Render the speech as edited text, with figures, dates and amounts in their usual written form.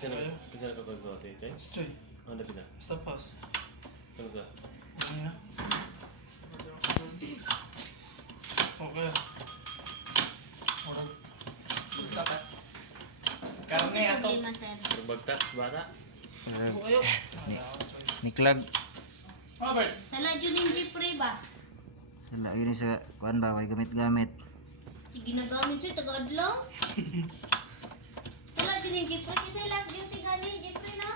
Kasi nakakagawa sa Chay? Choy. Ano pina? Basta pass. Ano sa? Ano na? Okay. Orag. Dapat. Karne ato. Problema, sir. Nagbagta sa bata? Tubo kayo. Wala ako, Choy. Niklag. Robert. Sala dyan yung Jeffrey ba? Sala yun sa kuan ba way gamit-gamit. Sige, ginagamit sir, taga-adlaw. Sala dyan yung Jeffrey. Kasi last duty gani, Jeffrey, no?